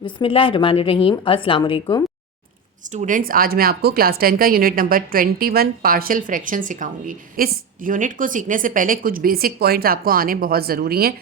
बिस्मिल्लाहिर्रहमानिर्रहीम। अस्सलाम वालेकुम स्टूडेंट्स, आज मैं आपको क्लास 10 का यूनिट नंबर 21 पार्शियल फ्रैक्शन सिखाऊंगी। इस यूनिट को सीखने से पहले कुछ बेसिक पॉइंट्स आपको आने बहुत ज़रूरी हैं।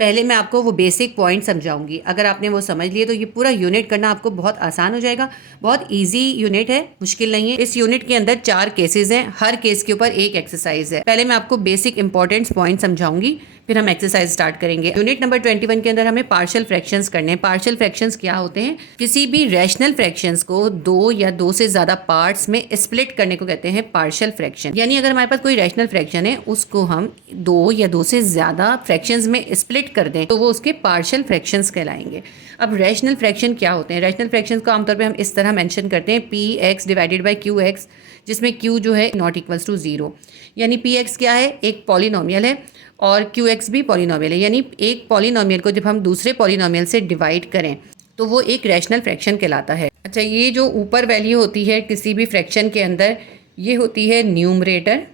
पहले मैं आपको वो बेसिक पॉइंट समझाऊंगी। अगर आपने वो समझ लिए तो ये पूरा यूनिट करना आपको बहुत आसान हो जाएगा। बहुत इजी यूनिट है, मुश्किल नहीं है। इस यूनिट के अंदर 4 केसेस हैं, हर केस के ऊपर एक एक्सरसाइज है। पहले मैं आपको बेसिक इंपॉर्टेंट पॉइंट समझाऊंगी, फिर हम एक्सरसाइज स्टार्ट करेंगे। यूनिट नंबर 21 के अंदर हमें पार्शियल फ्रैक्शंस करने हैं। पार्शियल फ्रैक्शंस क्या होते हैं? किसी भी रैशनल फ्रैक्शंस को 2 या 2 से ज्यादा पार्ट्स में स्प्लिट करने को कहते हैं पार्शियल फ्रैक्शन। यानी अगर हमारे पास कोई रैशनल फ्रैक्शन है, उसको हम 2 या 2 से ज्यादा फ्रैक्शंस में स्प्लिट कर दें तो वो उसके पार्शियल फ्रैक्शंस कहलाएंगे। अब रैशनल फ्रैक्शन क्या होते हैं? रैशनल फ्रैक्शंस को आमतौर पे हम इस तरह मेंशन करते हैं, P x divided by Q x, जिसमें क्यू जो है नॉट इक्वल्स टू 0। यानी पी एक्स क्या है? एक पॉलिनोमियल है और क्यू एक्स भी पॉलिनोमियल है। यानी एक पॉलिनोमियल को जब हम दूसरे पॉलिनोमियल से डिवाइड करें तो वो एक रैशनल फ्रैक्शन कहलाता है। अच्छा, ये जो ऊपर वैल्यू होती है किसी भी फ्रैक्शन के अंदर, ये होती है न्यूमरेटर,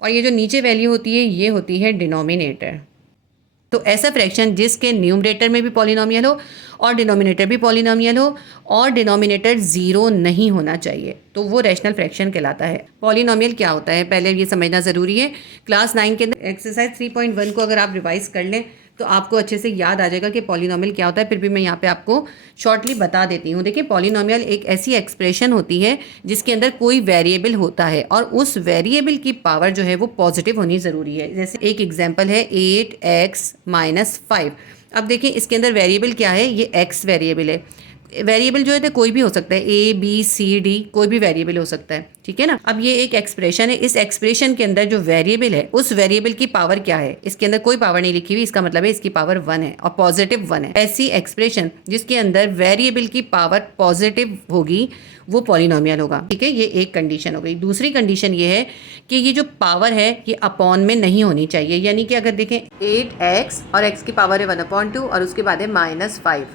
और ये जो नीचे वैल्यू होती है ये होती है डिनोमिनेटर। तो ऐसा फ्रैक्शन जिसके न्यूमरेटर में भी पॉलिनोमियल हो और डिनोमिनेटर भी पॉलिनोमियल हो और डिनोमिनेटर 0 नहीं होना चाहिए, तो वो रैशनल फ्रैक्शन कहलाता है। पॉलिनोमियल क्या होता है पहले ये समझना ज़रूरी है। क्लास 9 के अंदर एक्सरसाइज 3.1 को अगर आप रिवाइज कर लें तो आपको अच्छे से याद आ जाएगा कि पॉलिनोमियल क्या होता है। फिर भी मैं यहाँ पे आपको शॉर्टली बता देती हूँ। देखिए, पॉलिनोमियल एक ऐसी एक्सप्रेशन होती है जिसके अंदर कोई वेरिएबल होता है और उस वेरिएबल की पावर जो है वो पॉजिटिव होनी ज़रूरी है। जैसे एक एग्जांपल है 8x-5। अब देखिए इसके अंदर वेरिएबल क्या है? ये x वेरिएबल है। वेरिएबल जो है तो कोई भी हो सकता है, ए बी सी डी, कोई भी वेरिएबल हो सकता है, ठीक है ना। अब ये एक एक्सप्रेशन है, इस एक्सप्रेशन के अंदर जो वेरिएबल है उस वेरिएबल की पावर क्या है? इसके अंदर कोई पावर नहीं लिखी हुई, इसका मतलब है इसकी पावर 1 है और पॉजिटिव 1 है। ऐसी एक्सप्रेशन जिसके अंदर वेरिएबल की पावर पॉजिटिव होगी वो पॉलिनोमियल होगा, ठीक है। ये एक कंडीशन हो गई। दूसरी कंडीशन ये है कि ये जो पावर है ये अपॉन में नहीं होनी चाहिए। यानी कि अगर देखें 8x और x की पावर है 1/2 और उसके बाद है -5।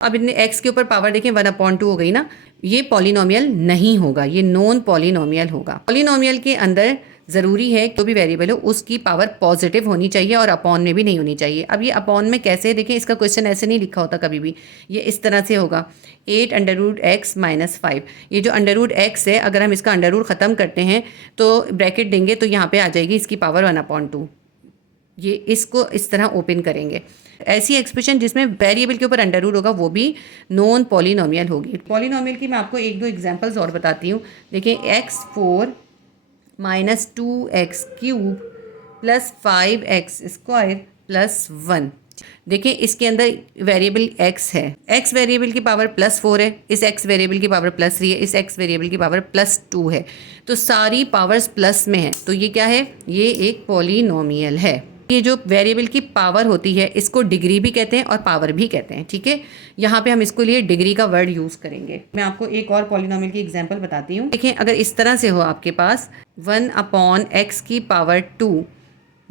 अब इतने x के ऊपर पावर देखें 1/2 हो गई ना, ये पॉलिनोमियल नहीं होगा, ये नॉन पॉलिनोमियल होगा। पॉलिनोमियल के अंदर ज़रूरी है जो भी वेरिएबल हो उसकी पावर पॉजिटिव होनी चाहिए और अपॉन में भी नहीं होनी चाहिए। अब ये अपॉन में कैसे? देखें, इसका क्वेश्चन ऐसे नहीं लिखा होता कभी भी, ये इस तरह से होगा 8√x - 5। ये जो √x है, अगर हम इसका अंडर रूट ख़त्म करते हैं तो ब्रैकेट देंगे तो यहाँ पे आ जाएगी इसकी पावर 1/2। ये इसको इस तरह ओपन करेंगे। ऐसी एक्सप्रेशन जिसमें वेरिएबल के ऊपर अंडर रूट होगा वो भी नॉन पॉलिनोमियल होगी। पॉलिनोमियल की मैं आपको 1-2 एग्जांपल्स और बताती हूँ। देखिए x4 - 2x³ + 5x² + 1। देखिए इसके अंदर वेरिएबल x है, x वेरिएबल की पावर +4 है, इस x वेरिएबल की पावर +3 है, इस x वेरिएबल की पावर +2 है, तो सारी पावर्स प्लस में है। तो ये क्या है? ये एक पॉलिनोमियल है। ये जो वेरिएबल की पावर होती है इसको डिग्री भी कहते हैं और पावर भी कहते हैं, ठीक है। यहाँ पे हम इसको लिए डिग्री का वर्ड यूज़ करेंगे। मैं आपको एक और पॉलिनोमियल की एग्जांपल बताती हूँ। देखें, अगर इस तरह से हो आपके पास 1/x⁻²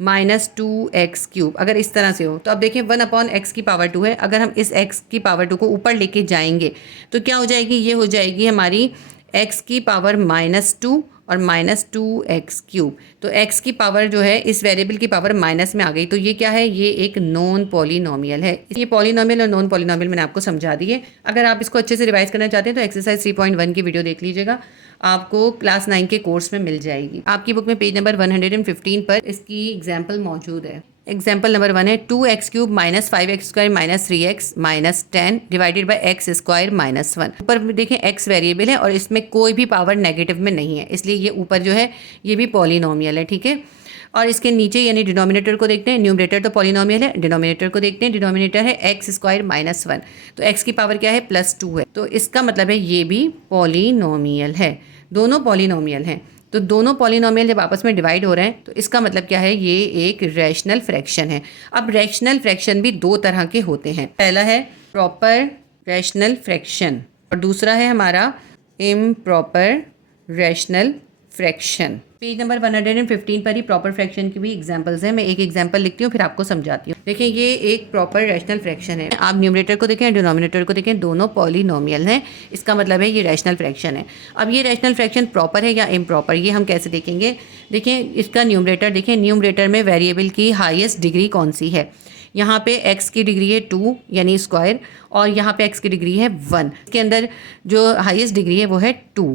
-2x³, अगर इस तरह से हो तो अब देखें 1/x⁻² है। अगर हम इस x⁻² को ऊपर लेके जाएंगे तो क्या हो जाएगी? ये हो जाएगी हमारी x⁻² और -2x³। तो x की पावर जो है इस वेरिएबल की पावर माइनस में आ गई, तो ये क्या है? ये एक नॉन पॉलिनोमियल है। ये पॉलिनोमियल और नॉन पॉलिनोमियल मैंने आपको समझा दी है। अगर आप इसको अच्छे से रिवाइज करना चाहते हैं तो एक्सरसाइज 3.1 की वीडियो देख लीजिएगा, आपको क्लास 9 के कोर्स में मिल जाएगी। आपकी बुक में पेज नंबर 115 पर इसकी एग्जाम्पल मौजूद है। एग्जाम्पल नंबर 1 है 2x³ - 5x² - 3x - 10 divided by x² - 1। ऊपर देखें x वेरिएबल है और इसमें कोई भी पावर नेगेटिव में नहीं है, इसलिए ये ऊपर जो है ये भी पॉलिनोमियल है, ठीक है। और इसके नीचे यानी डिनोमिनेटर को देखते हैं। न्यूमरेटर तो पॉलिनोमियल है, डिनोमिनेटर को देखते हैं। डिनोमिनेटर है x² - 1, तो x की पावर क्या है? +2 है, तो इसका मतलब है ये भी पॉलिनोमियल है। दोनों पॉलिनोमियल हैं, तो दोनों पॉलिनोमियल जब आपस में डिवाइड हो रहे हैं तो इसका मतलब क्या है? ये एक रैशनल फ्रैक्शन है। अब रैशनल फ्रैक्शन भी 2 तरह के होते हैं। पहला है प्रॉपर रैशनल फ्रैक्शन और दूसरा है हमारा improper rational fraction. Page number 115 पर ही प्रॉपर फ्रैक्शन की भी एग्जांपल्स हैं। मैं एक एग्जांपल लिखती हूँ फिर आपको समझाती हूँ। देखिए, ये एक प्रॉपर रैशनल फ्रैक्शन है। आप न्यूमरेटर को देखें, डिनोमिनेटर को देखें, दोनों पॉलिनोमियल हैं, इसका मतलब है ये रैशनल फ्रैक्शन है। अब ये रैशनल फ्रैक्शन प्रॉपर है या इम्प्रॉपर, ये हम कैसे देखेंगे? देखें, इसका न्यूमरेटर देखें, न्यूमरेटर में वेरिएबल की हाईएस्ट डिग्री कौन सी है? यहाँ पे x की डिग्री है 2 यानी स्क्वायर, और यहाँ पे x की डिग्री है 1। इसके अंदर जो हाईएस्ट डिग्री है वो है 2,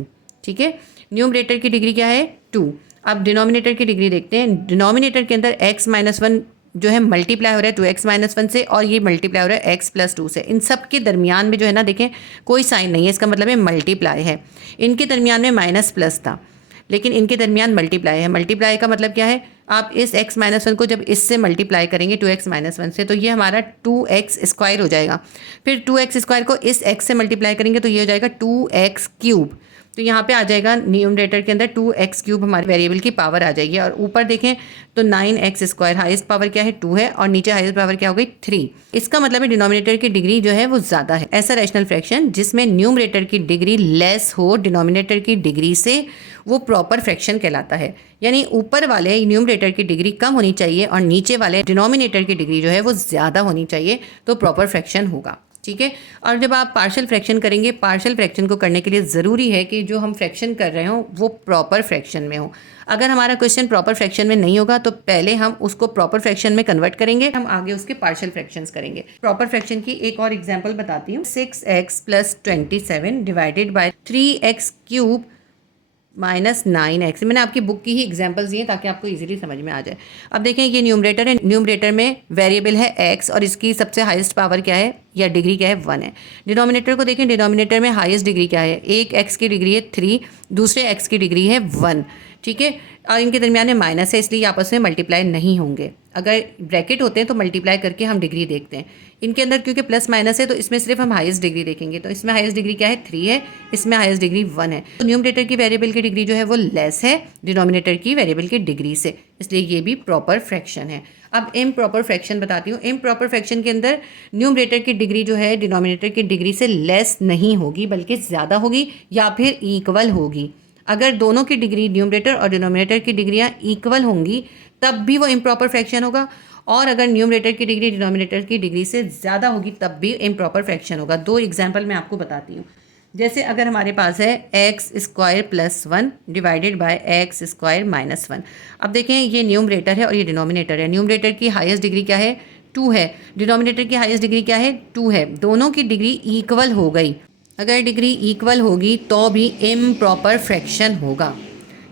ठीक है। न्यूमरेटर की डिग्री क्या है 2। अब डिनोमिनेटर की डिग्री देखते हैं। डिनोमिनेटर के अंदर x माइनस 1 जो है मल्टीप्लाई हो रहा है 2x माइनस 1 से, और ये मल्टीप्लाई हो रहा है x प्लस 2 से। इन सब के दरमियान में जो है ना, देखें कोई साइन नहीं है, इसका मतलब है मल्टीप्लाई है। इनके दरमियान में माइनस प्लस था, लेकिन इनके दरमियान मल्टीप्लाई है। मल्टीप्लाई का मतलब क्या है, आप इस x माइनस 1 को जब इससे मल्टीप्लाई करेंगे 2x माइनस 1 से, तो ये हमारा 2x स्क्वायर हो जाएगा। फिर 2x स्क्वायर को इस x से मल्टीप्लाई करेंगे तो ये हो जाएगा 2x क्यूब। तो यहाँ पे आ जाएगा न्यूमरेटर के अंदर 2x क्यूब हमारे वेरिएबल की पावर आ जाएगी। और ऊपर देखें तो 9x स्क्वायर, हाईएस्ट पावर क्या है 2 है, और नीचे हाईएस्ट पावर क्या हो गई 3। इसका मतलब है डिनोमिनेटर की डिग्री जो है वो ज़्यादा है। ऐसा रैशनल फ्रैक्शन जिसमें न्यूमरेटर की डिग्री लेस हो डिनोमिनेटर की डिग्री से, वो प्रॉपर फ्रैक्शन कहलाता है। यानी ऊपर वाले न्यूमरेटर की डिग्री कम होनी चाहिए और नीचे वाले डिनोमिनेटर की डिग्री जो है वो ज़्यादा होनी चाहिए, तो प्रॉपर फ्रैक्शन होगा, ठीक है। और जब आप पार्शियल फ्रैक्शन करेंगे, पार्शियल फ्रैक्शन को करने के लिए ज़रूरी है कि जो हम फ्रैक्शन कर रहे हो वो प्रॉपर फ्रैक्शन में हो। अगर हमारा क्वेश्चन प्रॉपर फ्रैक्शन में नहीं होगा तो पहले हम उसको प्रॉपर फ्रैक्शन में कन्वर्ट करेंगे, हम आगे उसके पार्शियल फ्रैक्शंस करेंगे। प्रॉपर फ्रैक्शन की एक और एग्जांपल बताती हूँ। 6x plus 27 divided by 3x cube minus 9x। मैंने आपकी बुक की ही एग्जांपल्स दिए ताकि आपको इजीली समझ में आ जाए। अब देखें ये न्यूमरेटर है, न्यूमरेटर में वेरिएबल है x और इसकी सबसे हाईएस्ट पावर क्या है या डिग्री क्या है 1 है। डिनोमिनेटर को देखें, डिनोमिनेटर में हाईएस्ट डिग्री क्या है, एक x की डिग्री है 3, दूसरे x की डिग्री है 1, ठीक है। और इनके दरमियान में माइनस है, इसलिए आपस में मल्टीप्लाई नहीं होंगे। अगर ब्रैकेट होते हैं तो मल्टीप्लाई करके हम डिग्री देखते हैं। इनके अंदर क्योंकि प्लस माइनस है तो इसमें सिर्फ हम हाईएस्ट डिग्री देखेंगे। तो इसमें हाईएस्ट डिग्री क्या है 3 है, इसमें हाईएस्ट डिग्री 1 है। तो न्यूमरेटर की वेरिएबल की डिग्री जो है वो लेस है डिनोमिनेटर की वेरिएबल की डिग्री से, इसलिए ये भी प्रॉपर फ्रैक्शन है। अब इम्प्रॉपर फ्रैक्शन बताती हूँ। इम्प्रॉपर फ्रैक्शन के अंदर न्यूमरेटर की डिग्री जो है डिनोमिनेटर की डिग्री से लेस नहीं होगी, बल्कि ज़्यादा होगी या फिर इक्वल होगी। अगर दोनों की डिग्री न्यूमरेटर और डिनोमिनेटर की डिग्रियाँ इक्वल होंगी तब भी वो इम्प्रॉपर फ्रैक्शन होगा, और अगर न्यूमरेटर की डिग्री डिनोमिनेटर की डिग्री से ज़्यादा होगी तब भी इम्प्रॉपर फ्रैक्शन होगा। 2 एग्जाम्पल मैं आपको बताती हूँ। जैसे अगर हमारे पास है x square plus 1 divided by x square minus 1। अब देखें ये न्यूमरेटर है और ये डिनोमिनेटर है। न्यूमरेटर की हाईएस्ट डिग्री क्या है 2 है, डिनोमिनेटर की हाईएस्ट डिग्री क्या है 2 है। दोनों की डिग्री इक्वल हो गई। अगर डिग्री इक्वल होगी तो भी इम्प्रॉपर फ्रैक्शन होगा,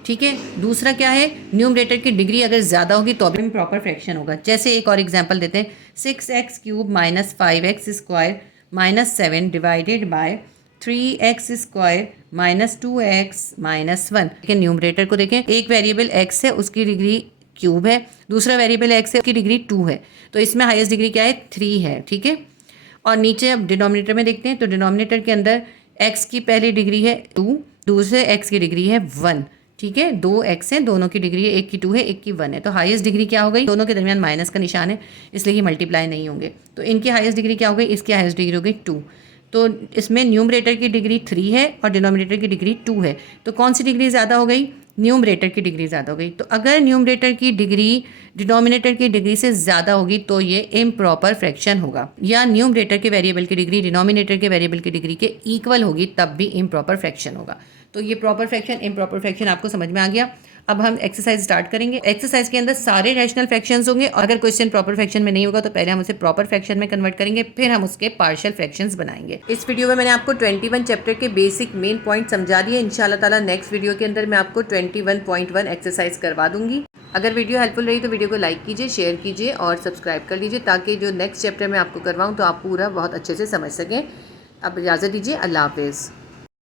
ठीक है। दूसरा क्या है, न्यूमरेटर की डिग्री अगर ज़्यादा होगी तो भी इम्प्रॉपर फ्रैक्शन होगा। जैसे एक और एग्जांपल देते हैं, 6x cube minus 5x square minus 7 divided by 3x square minus 2x minus 1। लेकिन न्यूमरेटर को देखें, एक वेरिएबल x है उसकी डिग्री क्यूब है, दूसरा वेरिएबल x है उसकी डिग्री 2 है, तो इसमें हाईएस्ट डिग्री क्या है 3 है, ठीक है। और नीचे अब डिनोमिनेटर में देखते हैं, तो डिनोमिनेटर के अंदर x की पहली डिग्री है 2, दूसरे x की डिग्री है 1, ठीक है। 2 x हैं, दोनों की डिग्री है, एक की 2 है एक की 1 है, तो हाईएस्ट डिग्री क्या हो गई, दोनों के दरमियान माइनस का निशान है इसलिए ये मल्टीप्लाई नहीं होंगे। तो इनकी हाईएस्ट डिग्री क्या हो गई, इसकी हाईएस्ट डिग्री हो गई 2। तो इसमें न्यूमरेटर की डिग्री 3 है और डिनोमिनेटर की डिग्री 2 है, तो कौन सी डिग्री ज़्यादा हो गई, न्यूमरेटर की डिग्री ज़्यादा हो गई। तो अगर न्यूमरेटर की डिग्री डिनोमिनेटर की डिग्री से ज़्यादा होगी तो ये इम्प्रॉपर फ्रैक्शन होगा, या न्यूमरेटर के वेरिएबल की डिग्री डिनोमिनेटर के वेरिएबल की डिग्री के इक्वल होगी तब भी इम्प्रॉपर फ्रैक्शन होगा। तो ये प्रॉपर फ्रैक्शन इम्प्रॉपर फ्रैक्शन आपको समझ में आ गया। अब हम एक्सरसाइज स्टार्ट करेंगे। एक्सरसाइज के अंदर सारे रैशनल फ्रैक्शंस होंगे, और अगर क्वेश्चन प्रॉपर फ्रैक्शन में नहीं होगा तो पहले हम उसे प्रॉपर फ्रैक्शन में कन्वर्ट करेंगे, फिर हम उसके पार्शियल फ्रैक्शंस बनाएंगे। इस वीडियो में मैंने आपको 21 चैप्टर के बेसिक मेन पॉइंट समझा दिए। इंशाल्लाह ताला नेक्स्ट वीडियो के अंदर मैं आपको 21.1 एक्सरसाइज करवा दूंगी। अगर वीडियो हेल्पफुल रही तो वीडियो को लाइक कीजिए, शेयर कीजिए और सब्सक्राइब कर लीजिए, ताकि जो नेक्स्ट चैप्टर मैं आपको करवाऊँ तो आप पूरा बहुत अच्छे से समझ सकें। अब इजाज़त दीजिए, अल्लाह हाफिज़।